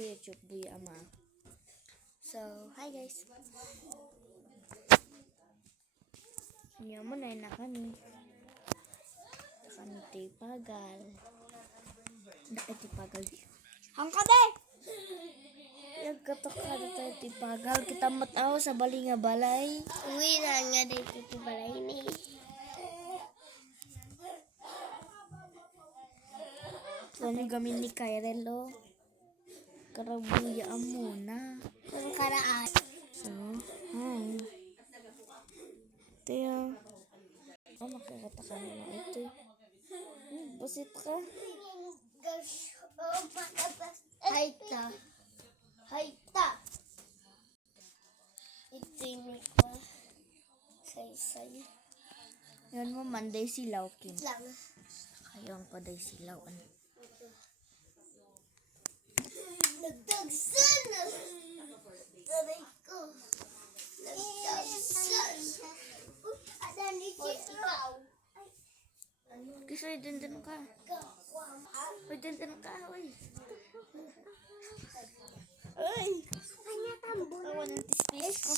YouTube Buya Ama. So, hi guys. Niya mo na kami. Kami tipagal. Nakitipagal. Hangka de! Nagkatok ka tayo tipagal. Kita mataw sa bali nga balay. Uwi na nga dito ti balay ni. Ano gamin ni Kyrel Karabuya muna. Ang karaan. So, hi. Ito yung makikita ka na lang ito. Basit ka. Haita. Haita. Ito yung pa. Say-say. Yan mo, Monday silaw, Kim. Lang. Ayun pa day silaw. Nagdagsan! Aray ko. Nagdagsan! Adan ni Chikaw. Kasi dun ka. Uy, dun ka, uy. Uy! Kanya tambo. Awan ng tispis ko.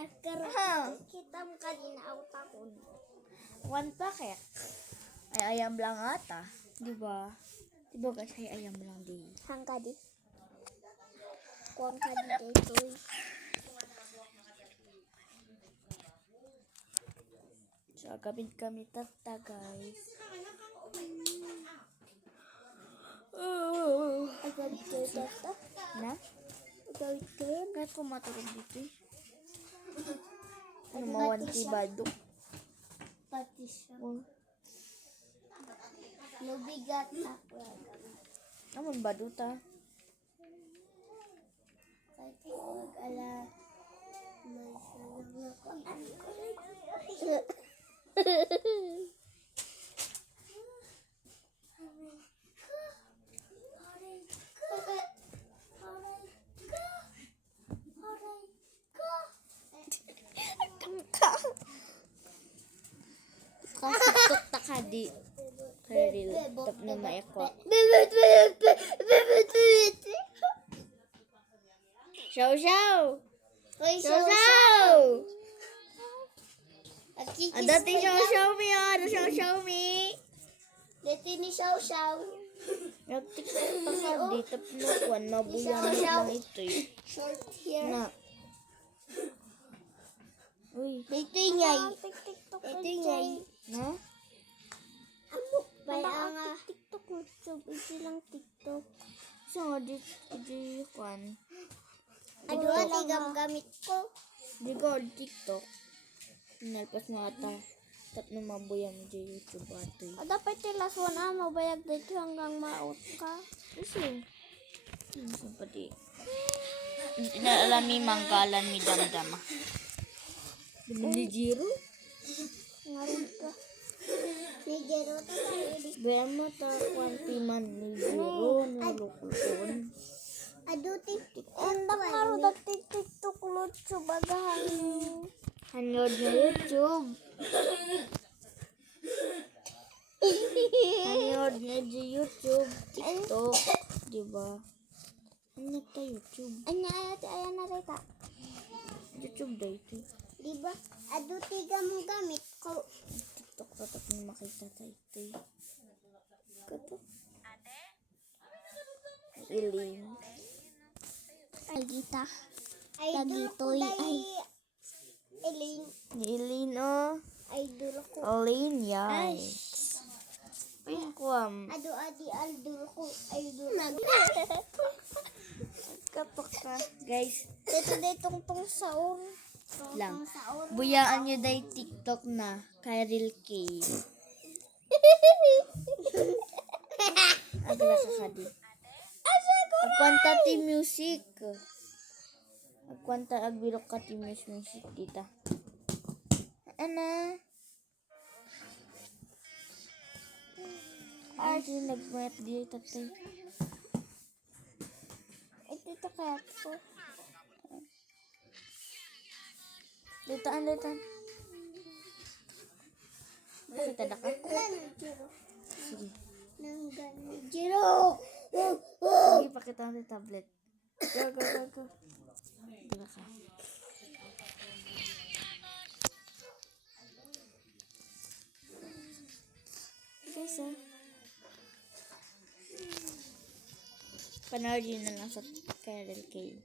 Agkaroon. Kita mo kanina autakon. One packet. Ay, ayam lang ata. Diba? Diba guys, ay ayam lang di. Hangka di. Kuang ka di dito. So, agapin kami tata, guys. Agad kayo dito. Na? Agad kayo. Kahit ko matulog dito eh. Ano mawanti badok. Pati siya. Lubigat ako. Naman baduta. Pati mag-ala. May salang ako. Kasuktok ta ka di. Kaya tap na maekwa. Shaw shaw! Hoy, Shaw shaw! Akikis Ada ti shaw shaw mi ah! Ada shaw shaw mi! Dito ni Shaw Shaw. Nagtiktok pa ka di. Tap na kwan. Mabuyan lang ito eh. Short hair. Na. Uy. Dito ngay. Dito ngay. Na? Baya nga. TikTok mo. Ito lang TikTok. So nga di kwan. Ano ang gamit ko? Di ko TikTok. Nalpas mo ata. Tap na mabuyan mo di YouTube ato eh. Dapat tilas one mabayag dito hanggang maot ka. Kasi. Ano pa di? Inaalami manggalan mi damdama. Dami ni Jiro? Ngayon ka. Ni Jero to tayo. Bayan mo ta kwanti man ni Jiro. Nalukulon. Aduti. Endak karo dati TikTok lucu bagahan. Hanood na YouTube. Hanood na di YouTube. TikTok. Diba? Hanood ta YouTube. Anya ayan na rita. YouTube dito. Diba? Aduti gamong gamit ko. TikTok tatap na makita tayo ito. Kato. Iling. Ay gita. Dagitoy ay. Elaine. Iling oh. Ay dulo ko. Iling yan. Uy, kuwam. Ado adi al dulo ko. Ay dulo. Katok ka. Guys, Dito tong saur. lang. Buyaan nyo dahil TikTok na. Kyril K. Agla ka ka di. Agkwanta ti music. Agkwanta agbirok ka ti music dita. Ana. Ay, nagmayat di tatay. Ito kaya ko. Ditaan. Pakita na ka. Jero. Sige. Nanggan. Jero. Sige, Bakit ang tablet? Go, go, go, go. Diba ka? Guys, panoorin na lang sa Carol K.